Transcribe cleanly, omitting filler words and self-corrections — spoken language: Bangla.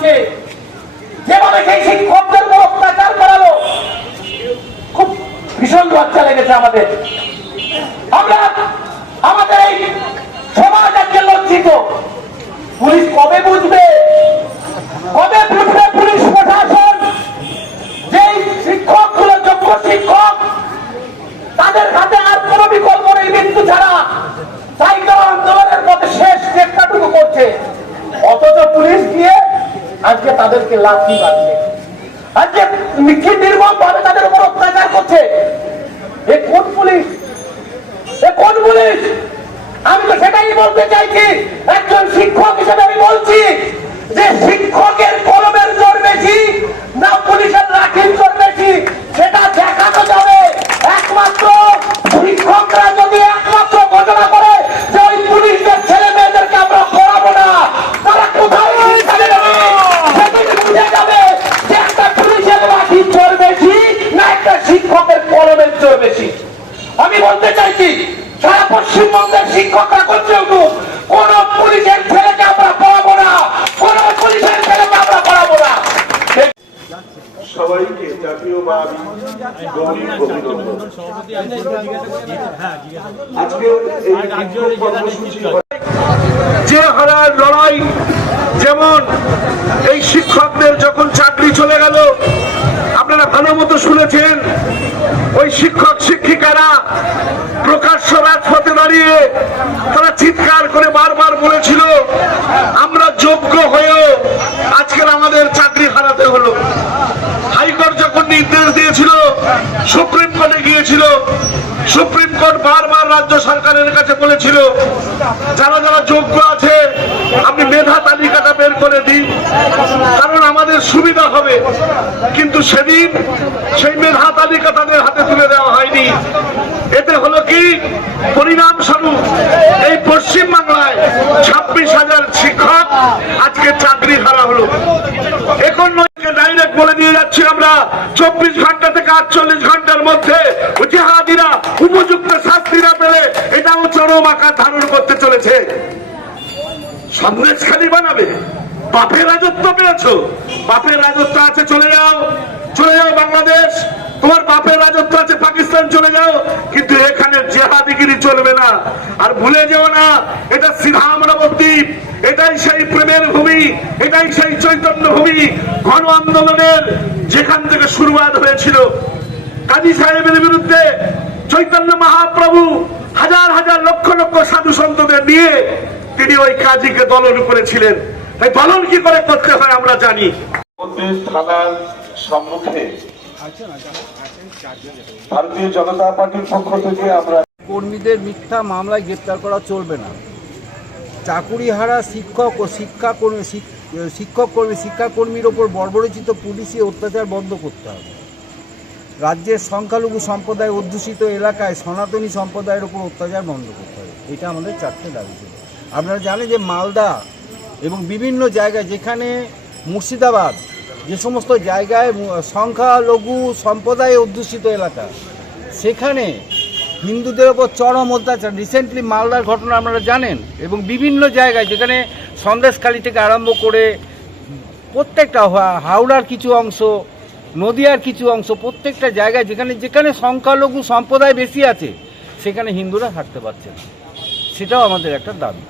মারছে, যেভাবে সেই শিক্ষকদের উপর অত্যাচার করালো, খুব ভীষণ লজ্জা লেগেছে আমাদের। আমরা আমাদের এই সমাজ আজকে লজ্জিত। পুলিশ কবে বুঝবে, কবে বুঝবে পুলিশ প্রশাসন যেই শিক্ষকগুলো যোগ্য শিক্ষক, তাদের হাতে আর কোনো বিকল্প নেই মৃত্যু ছাড়া, সাইকেল আন্দোলনের পথে শেষ চেষ্টাটুকু করছে, অথচ পুলিশ গিয়ে আজকে তাদেরকে লাঠি মারছে, আজকে কি নির্মম ভাবে তাদের উপর অত্যাচার করছে। এ কোন পুলিশ, এ কোন পুলিশ? আমি তো সেটাই বলতে চাইছি, একজন শিক্ষক হিসেবে আমি বলছি যে শিক্ষকের কলমের জোর বেশি না পুলিশের লাঠির জোর বেশি, সেটা দেখানো যাবে একমাত্র শিক্ষকরা যদি একমাত্র ঘোষণা করে যে ওই পুলিশদের ছেলে মেয়েদেরকে আমরা পড়াবো না, তারা কোথায় বুঝে যাবে যে একটা পুলিশের লাঠির জোর বেশি না একটা শিক্ষকের কলমের জোর বেশি। আমি বলতে চাইছি সারা পশ্চিমবঙ্গের শিক্ষকরা করছে উঠুক, কোন পুলিশের ছেলেকে আমরা পড়াবো না, কোন পুলিশের ছেলেকে আমরা পড়াবো না। সবাইকে জাতীয়বাদী গৌরী অভিনন্দন। আজকে এই কর্মসূচি যে হারার লড়াই, যেমন এই শিক্ষকদের যখন চাকরি চলে গেল, আপনারা ভালো মতো শুনেছেন, ওই শিক্ষক শিক্ষিকারা প্রকাশ্য রাজপথে দাঁড়িয়ে তারা চিৎকার করে বারবার বলেছিল আমরা যোগ্য হয়েও আজকের আমাদের চাকরি হারাতে হলো। হাইকোর্ট যখন নির্দেশ দিয়েছিল, সুপ্রিম কোর্টে গিয়েছিল, সুপ্রিম কোর্ট বারবার রাজ্য সরকারের কাছে বলেছিল যারা যারা যোগ্য আছে আপনি মেধা তালিকাটা বের করে দিন, কারণ আমাদের সুবিধা হবে। কিন্তু সেদিন সেই মেধা তালিকা তাদের হাতে তুলে দেওয়া হয়নি। এতে হলো কি পরিণামস্বরূপ এই পশ্চিম বাংলায় 26,000 শিক্ষক আজকে চাকরি হারা হলো। এখন ডাইরেক্ট বলে দিয়ে যাচ্ছি আমরা 24 ঘন্টা থেকে 48 ঘন্টার মধ্যে জিহাদিরা উপযুক্ত শাস্তি না পেলে এটাও চরম আকার ধারণ করতে চলেছে। সন্দেশখালী বানাবে, বাপের রাজত্ব পেয়েছো, বাপের রাজত্ব আছে, চলে যাও, চলে যাও বাংলাদেশ, তোমার বাপের রাজত্ব আছে, পাকিস্তান চলে যাও, কিন্তু এখানে জেহাদিগিরি চলবে না। আর ভুলে যেও না, এটা শ্রীরামনবদ্বীপ দ্বীপ, এটাই সেই প্রেমের ভূমি, এটাই সেই চৈতন্য ভূমি, গণ আন্দোলনের যেখান থেকে শুরুয়াত হয়েছিল। কাজী সাহেবের বিরুদ্ধে চৈতন্য মহাপ্রভু হাজার হাজার লক্ষ লক্ষ সাধু সন্তদের নিয়ে তিনি ওই কাজীকে দলন করেছিলেন। তাই দলন কি করে করতে হয় আমরা জানি। থানার সম্মুখে ভারতীয় জনতা পার্টির পক্ষ থেকে আমরা কর্মীদের মিথ্যা মামলায় গ্রেপ্তার করা চলবে না। চাকুরিহারা শিক্ষক ও শিক্ষাকর্মীর ওপর বর্বরোচিত পুলিশি অত্যাচার বন্ধ করতে হবে। রাজ্যের সংখ্যালঘু সম্প্রদায় অধ্যুষিত এলাকায় সনাতনী সম্প্রদায়ের ওপর অত্যাচার বন্ধ করতে হবে। এটা আমাদের 4টে দাবি ছিল। আপনারা জানেন যে মালদা এবং বিভিন্ন জায়গায়, যেখানে মুর্শিদাবাদ, যে সমস্ত জায়গায় সংখ্যালঘু সম্প্রদায় অধ্যুষিত এলাকা, সেখানে হিন্দুদের ওপর চরম অত্যাচার। রিসেন্টলি মালদার ঘটনা আপনারা জানেন, এবং বিভিন্ন জায়গায় যেখানে সন্দেশখালী থেকে আরম্ভ করে প্রত্যেকটা হাওড়ার কিছু অংশ, নদিয়ার কিছু অংশ, প্রত্যেকটা জায়গায় যেখানে যেখানে সংখ্যালঘু সম্প্রদায় বেশি আছে সেখানে হিন্দুরা থাকতে পারছে না। সেটাও আমাদের একটা দাবি।